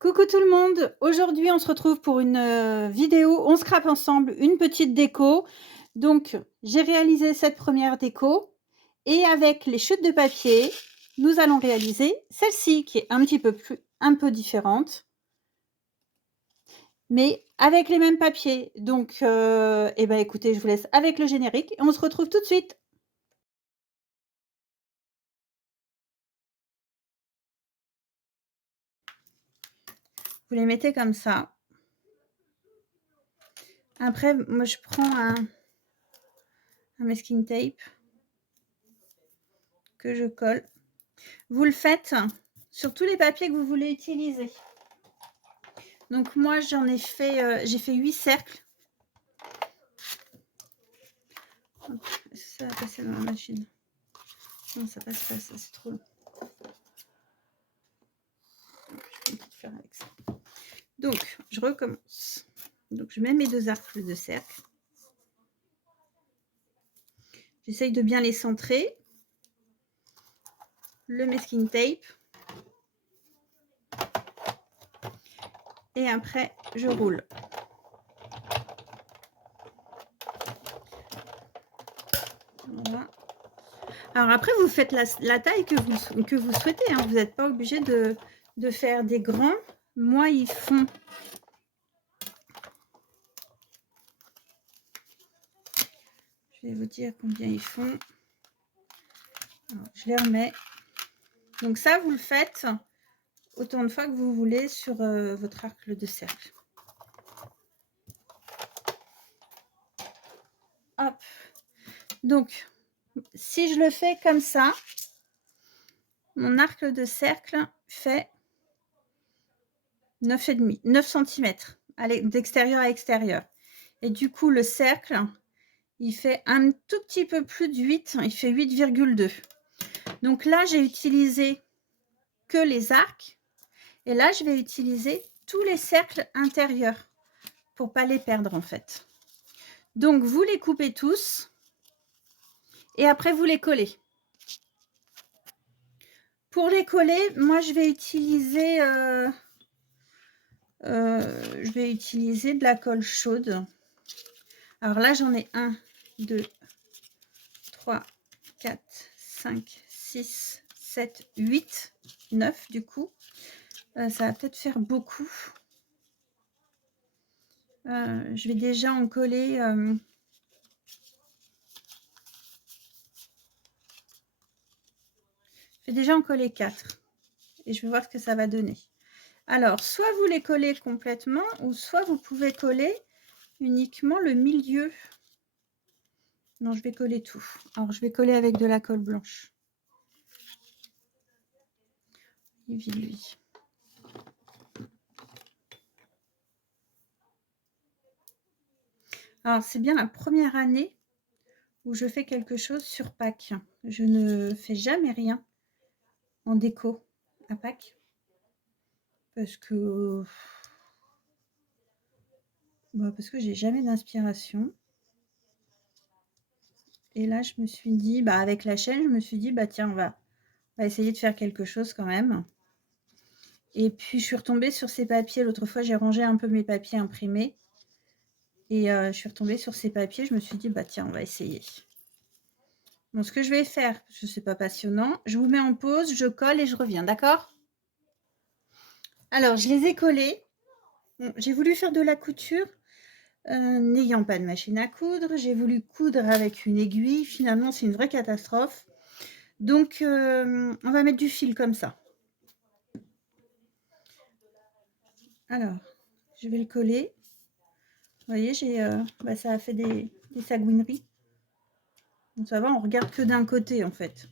Coucou tout le monde, aujourd'hui on se retrouve pour une vidéo, on scrape ensemble une petite déco. Donc j'ai réalisé cette première déco et avec les chutes de papier, nous allons réaliser celle-ci qui est un peu différente, mais avec les mêmes papiers. Donc eh ben écoutez, je vous laisse avec le générique et on se retrouve tout de suite. Vous les mettez comme ça. Après, moi je prends un masking tape que je colle. Vous le faites sur tous les papiers que vous voulez utiliser. Donc moi j'en ai fait, j'ai fait 8 cercles. Hop, ça va passer dans la machine. Non, ça passe pas, ça c'est trop long. Je vais faire avec ça. Donc je recommence. Donc je mets mes deux arcs de cercle. J'essaye de bien les centrer. Le masking tape. Et après je roule. Voilà. Alors après vous faites la taille que vous souhaitez, hein. Vous n'êtes pas obligé de faire des grands. Moi ils font je vais vous dire combien ils font. Alors, je les remets. Donc ça, vous le faites autant de fois que vous voulez sur votre arc de cercle. Hop. Donc, si je le fais comme ça, mon arc de cercle fait 9,5, 9 cm d'extérieur à extérieur. Et du coup, le cercle, il fait un tout petit peu plus de 8, il fait 8,2. Donc là, j'ai utilisé que les arcs. Et là, je vais utiliser tous les cercles intérieurs pour pas les perdre en fait. Donc, vous les coupez tous et après, vous les collez. Pour les coller, moi, je vais utiliser de la colle chaude. Alors là, j'en ai 1, 2, 3, 4, 5, 6, 7, 8, 9 du coup. Ça va peut-être faire beaucoup. Je vais déjà en coller... je vais déjà en coller 4 et je vais voir ce que ça va donner. Alors, soit vous les collez complètement ou soit vous pouvez coller uniquement le milieu. Non, je vais coller tout. Alors, je vais coller avec de la colle blanche. Lui. Alors, c'est bien la première année où je fais quelque chose sur Pâques. Je ne fais jamais rien en déco à Pâques. Parce que j'ai jamais d'inspiration. Et là, je me suis dit, avec la chaîne, je me suis dit, tiens, on va essayer de faire quelque chose quand même. Et puis, je suis retombée sur ces papiers. L'autre fois, j'ai rangé un peu mes papiers imprimés. Et je suis retombée sur ces papiers. Je me suis dit, tiens, on va essayer. Donc, ce que je vais faire, parce que c'est pas passionnant, je vous mets en pause, je colle et je reviens, d'accord? Alors, je les ai collés. Bon, j'ai voulu faire de la couture, n'ayant pas de machine à coudre. J'ai voulu coudre avec une aiguille. Finalement, c'est une vraie catastrophe. Donc, on va mettre du fil comme ça. Alors, je vais le coller. Vous voyez, ça a fait des sagouineries. Donc ça va, on regarde que d'un côté en fait.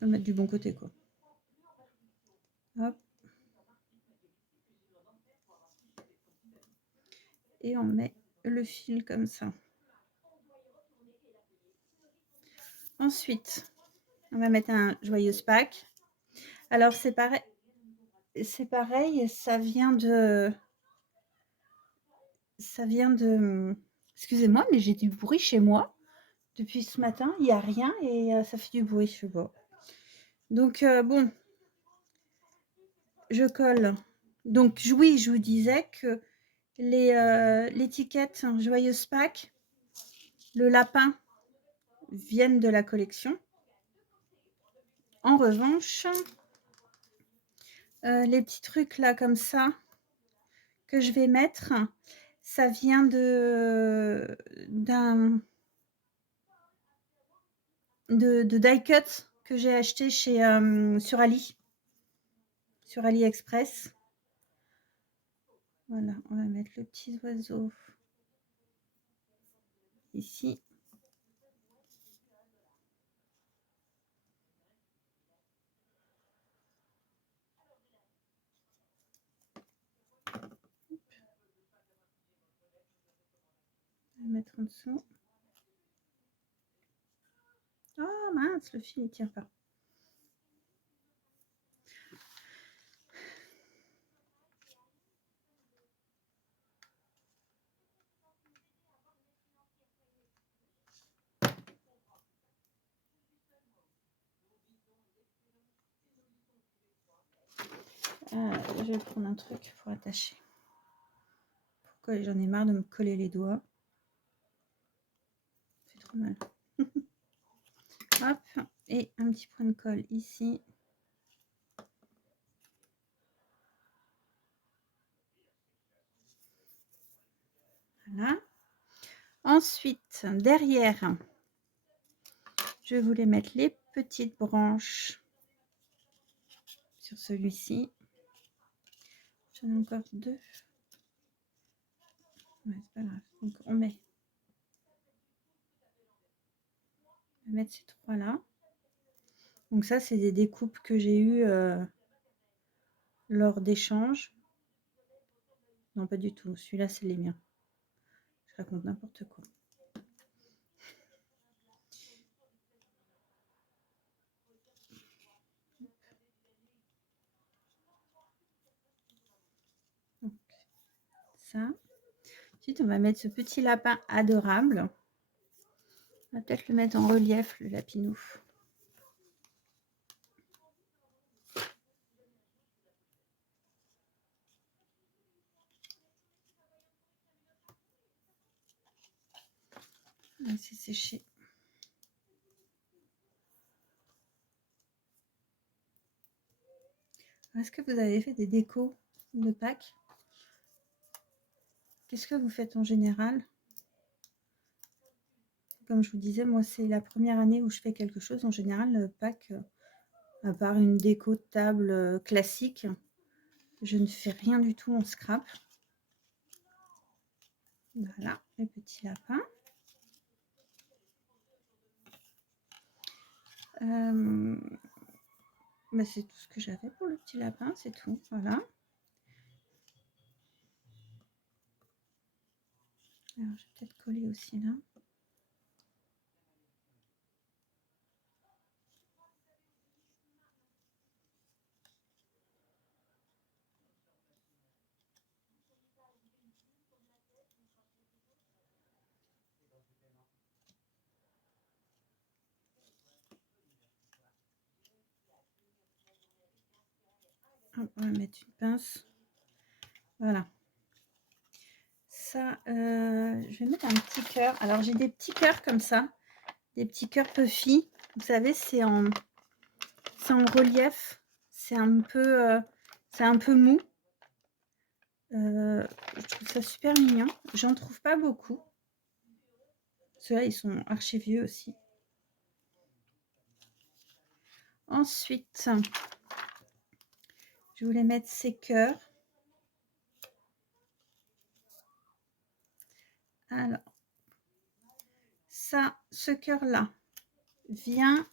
On va mettre du bon côté quoi. Hop. Et on met le fil comme ça. Ensuite, on va mettre un joyeuse Pâques. Alors c'est pareil, ça vient de... Excusez-moi, mais j'ai du bruit chez moi. Depuis ce matin, il n'y a rien et ça fait du bruit, je sais pas. Donc bon, je colle Donc oui, je vous disais que l'étiquette Joyeuse Pâques, le lapin viennent de la collection. En revanche, les petits trucs là comme ça que je vais mettre, ça vient de die cut que j'ai acheté chez sur AliExpress. Voilà, on va mettre le petit oiseau ici. On va mettre en dessous. Oh mince, le fil ne tient pas. Je vais prendre un truc pour attacher. Pourquoi j'en ai marre de me coller les doigts. Ça fait trop mal. Hop, et un petit point de colle ici. Voilà. Ensuite, derrière, je voulais mettre les petites branches sur celui-ci. J'en ai encore deux. Ouais, c'est pas grave. Donc on va mettre ces trois là. Donc ça, c'est des découpes que j'ai eues lors d'échanges. Non, pas du tout. Celui-là, c'est les miens. Je raconte n'importe quoi. Donc, ça. Ensuite, on va mettre ce petit lapin adorable. On va peut-être le mettre en relief, le lapinou. C'est séché. Est-ce que vous avez fait des décos de Pâques? Qu'est-ce que vous faites en général? Comme je vous disais, moi, c'est la première année où je fais quelque chose. En général, Pâques, à part une déco de table classique, je ne fais rien du tout en scrap. Voilà, les petits lapins. Bah, c'est tout ce que j'avais pour le petit lapin, c'est tout. Voilà. Alors, je vais peut-être coller aussi là. Hop, on va mettre une pince. Voilà. Ça, je vais mettre un petit cœur. Alors, j'ai des petits cœurs comme ça. Des petits cœurs puffy. Vous savez, c'est en relief. C'est un peu mou. Je trouve ça super mignon. J'en trouve pas beaucoup. Ceux-là, ils sont archi vieux aussi. Ensuite, je voulais mettre ces cœurs. Alors, ça, ce cœur-là vient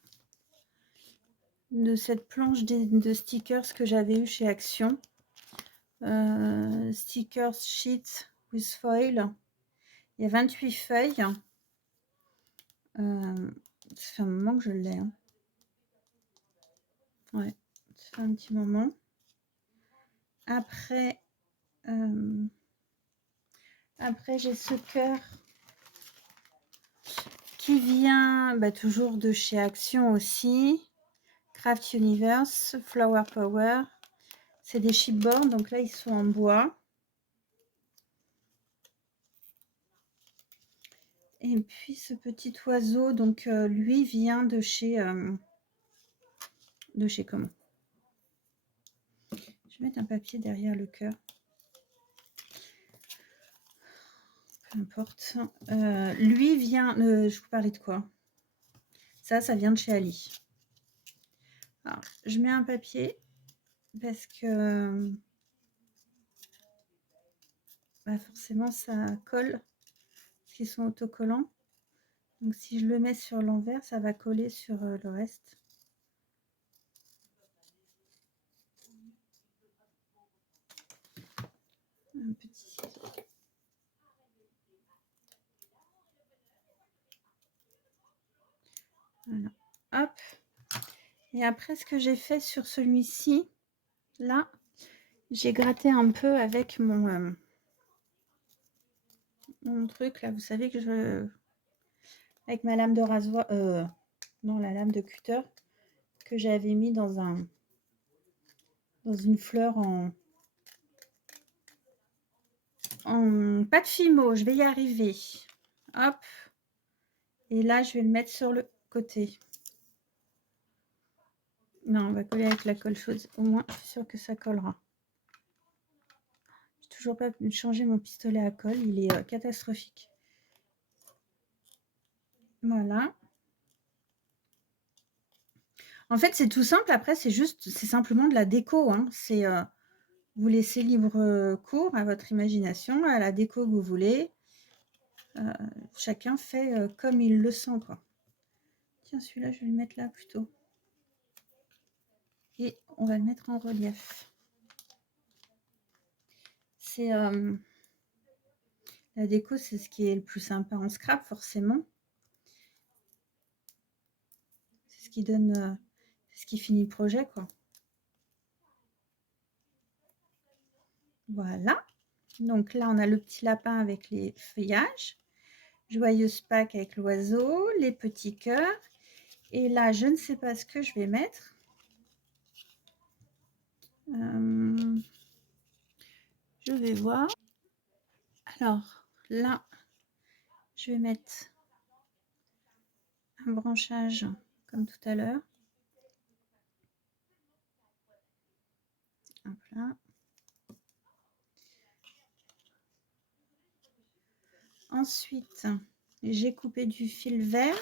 de cette planche de stickers que j'avais eu chez Action. Stickers sheet with foil. Il y a 28 feuilles. Ça fait un moment que je l'ai. Hein. Ouais, ça fait un petit moment. Après, j'ai ce cœur qui vient toujours de chez Action aussi. Craft Universe, Flower Power. C'est des chipboards, donc là, ils sont en bois. Et puis, ce petit oiseau, donc lui vient de chez comment? Je vais mettre un papier derrière le cœur. Peu importe. Lui vient... je vous parlais de quoi? Ça vient de chez Ali. Alors, je mets un papier parce que bah forcément, ça colle. Parce qu'ils sont autocollants. Donc, si je le mets sur l'envers, ça va coller sur le reste. Un petit ciseau. Voilà. Hop. Et après, ce que j'ai fait sur celui-ci, là, j'ai gratté un peu avec mon truc, là. Vous savez que je... Avec ma lame de rasoir... non, la lame de cutter que j'avais mis dans une fleur en pas de fimo. Je vais y arriver. Hop. Et là, je vais le mettre sur le côté. Non, on va coller avec la colle chaude. Au moins, je suis sûre que ça collera. J'ai toujours pas changé mon pistolet à colle. Il est catastrophique. Voilà. En fait, c'est tout simple. Après, c'est simplement de la déco. Hein. C'est vous laissez libre cours à votre imagination, à la déco que vous voulez. Chacun fait comme il le sent, quoi. Tiens, celui-là, je vais le mettre là plutôt. Et on va le mettre en relief. C'est la déco, c'est ce qui est le plus sympa en scrap, forcément. C'est ce qui donne, c'est ce qui finit le projet, quoi. Voilà. Donc là, on a le petit lapin avec les feuillages. Joyeuse Pâques avec l'oiseau, les petits cœurs. Et là, je ne sais pas ce que je vais mettre. Je vais voir. Alors, là, je vais mettre un branchage comme tout à l'heure. Hop là. Ensuite, j'ai coupé du fil vert.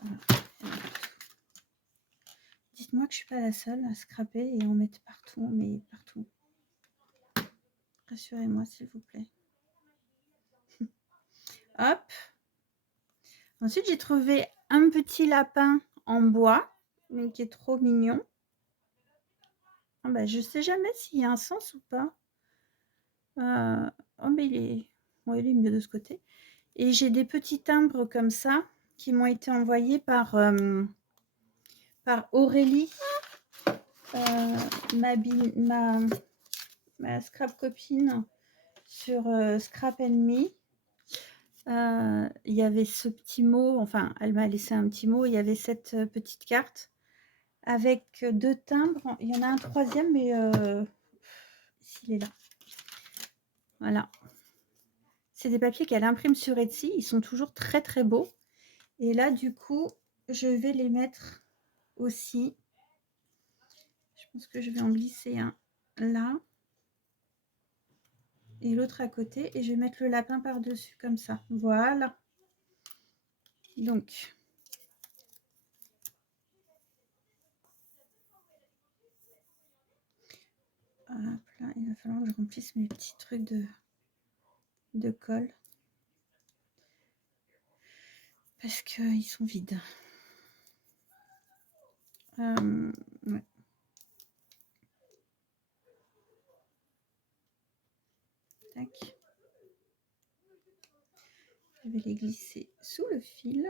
Voilà. Dites-moi que je ne suis pas la seule à scraper et en mettre partout, mais partout. Rassurez-moi, s'il vous plaît. Hop. Ensuite, j'ai trouvé un petit lapin en bois, mais qui est trop mignon. Ah bah, je ne sais jamais s'il y a un sens ou pas. Oh, mais il est mieux de ce côté. Et j'ai des petits timbres comme ça qui m'ont été envoyés par Aurélie, ma scrap copine sur Scrap Me. Il y avait ce petit mot, enfin, elle m'a laissé un petit mot. Il y avait cette petite carte avec 2 timbres. Il y en a un troisième, mais il est là. Voilà. C'est des papiers qu'elle imprime sur Etsy. Ils sont toujours très, très beaux. Et là, du coup, je vais les mettre aussi. Je pense que je vais en glisser un là. Et l'autre à côté. Et je vais mettre le lapin par-dessus, comme ça. Voilà. Donc... Hop là, il va falloir que je remplisse mes petits trucs de colle. Parce qu'ils sont vides. Ouais. Tac. Je vais les glisser sous le fil.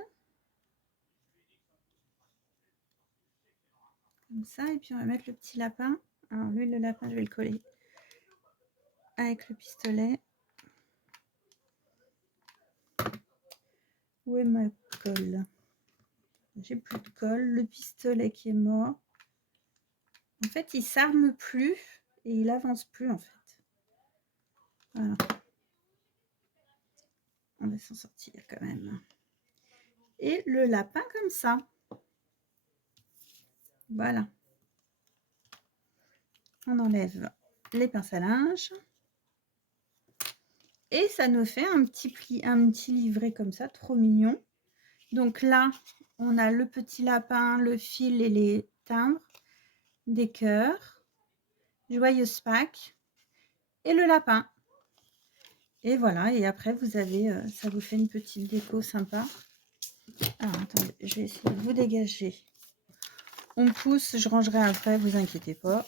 Comme ça. Et puis on va mettre le petit lapin. Alors lui, le lapin, je vais le coller avec le pistolet. Où est ma colle? J'ai plus de colle. Le pistolet qui est mort. En fait, il s'arme plus et il avance plus, en fait. Voilà. On va s'en sortir quand même. Et le lapin comme ça. Voilà. On enlève les pinces à linge. Et ça nous fait un petit livret comme ça, trop mignon. Donc là, on a le petit lapin, le fil et les timbres, des cœurs, joyeuse Pâques et le lapin. Et voilà, et après vous avez, ça vous fait une petite déco sympa. Alors attendez, je vais essayer de vous dégager. On pousse, je rangerai après, vous inquiétez pas.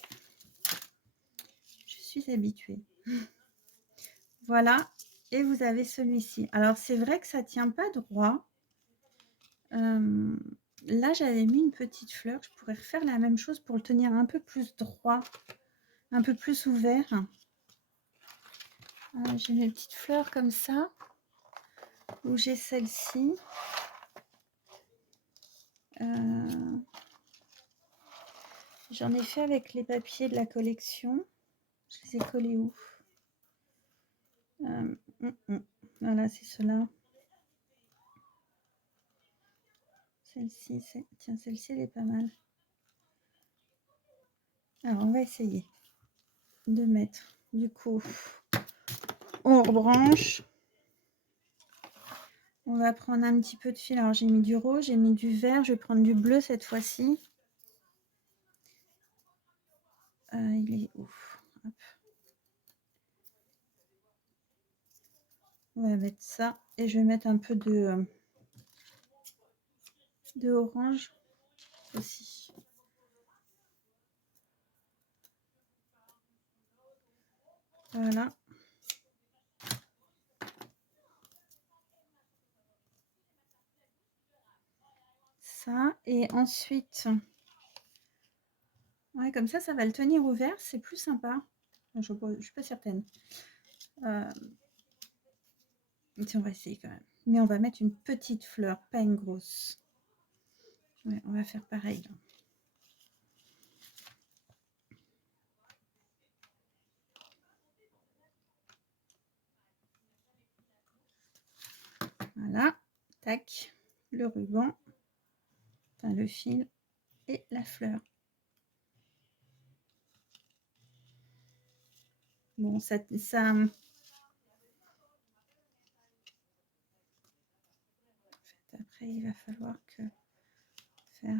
Je suis habituée. Voilà, et vous avez celui-ci. Alors c'est vrai que ça tient pas droit. Là, j'avais mis une petite fleur. Je pourrais refaire la même chose pour le tenir un peu plus droit, un peu plus ouvert. J'ai mes petites fleurs comme ça, ou j'ai celle-ci. J'en ai fait avec les papiers de la collection. Je les ai collés où? Voilà, c'est cela. Celle-ci, tiens, celle-ci, elle est pas mal. Alors, on va essayer de mettre, du coup, on rebranche. On va prendre un petit peu de fil. Alors, j'ai mis du rouge, j'ai mis du vert. Je vais prendre du bleu cette fois-ci. Il est où? Hop. On va mettre ça. Et je vais mettre un peu de orange aussi. Voilà. Ça. Et ensuite, ouais, comme ça va le tenir ouvert. C'est plus sympa. Je ne suis pas certaine. Tiens, on va essayer quand même. Mais on va mettre une petite fleur, pas une grosse. Ouais, on va faire pareil. Voilà. Tac. Le ruban. Enfin, le fil. Et la fleur. Bon, ça après, il va falloir que faire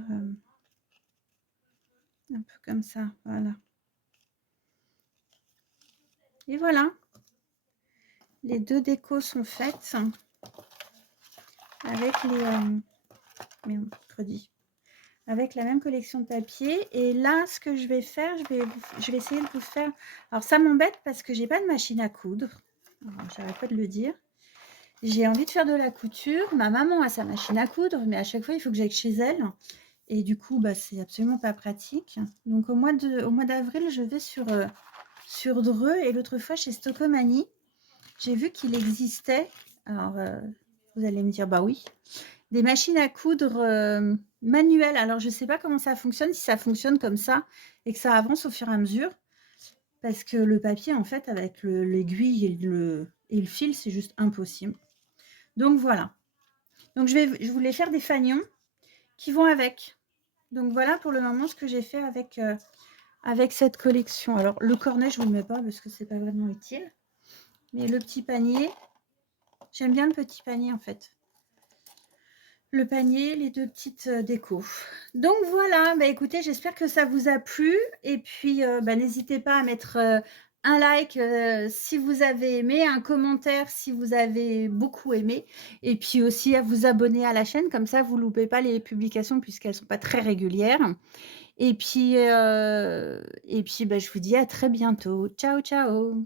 un peu comme ça. Voilà. Et voilà. Les deux décos sont faites avec les mercredi. Avec la même collection de papier. Et là, ce que je vais faire, je vais essayer de vous faire... Alors, ça m'embête parce que j'ai pas de machine à coudre. J'arrête pas de le dire. J'ai envie de faire de la couture. Ma maman a sa machine à coudre, mais à chaque fois, il faut que j'aille chez elle. Et du coup, bah, c'est absolument pas pratique. Donc, au mois d'avril, je vais sur Dreux. Et l'autre fois, chez Stocomanie, j'ai vu qu'il existait... Alors, vous allez me dire, bah oui, des machines à coudre manuelles. Alors, je ne sais pas comment ça fonctionne, si ça fonctionne comme ça et que ça avance au fur et à mesure. Parce que le papier, en fait, avec l'aiguille et le fil, c'est juste impossible. Donc, voilà. Donc, je voulais faire des fanions qui vont avec. Donc, voilà pour le moment ce que j'ai fait avec cette collection. Alors, le cornet, je ne vous le mets pas parce que ce n'est pas vraiment utile. Mais le petit panier, j'aime bien le petit panier, en fait. Le panier, les deux petites décos. Donc voilà, bah écoutez, j'espère que ça vous a plu. Et puis, n'hésitez pas à mettre un like si vous avez aimé, un commentaire si vous avez beaucoup aimé. Et puis aussi à vous abonner à la chaîne, comme ça vous ne loupez pas les publications puisqu'elles ne sont pas très régulières. Et puis, je vous dis à très bientôt. Ciao, ciao!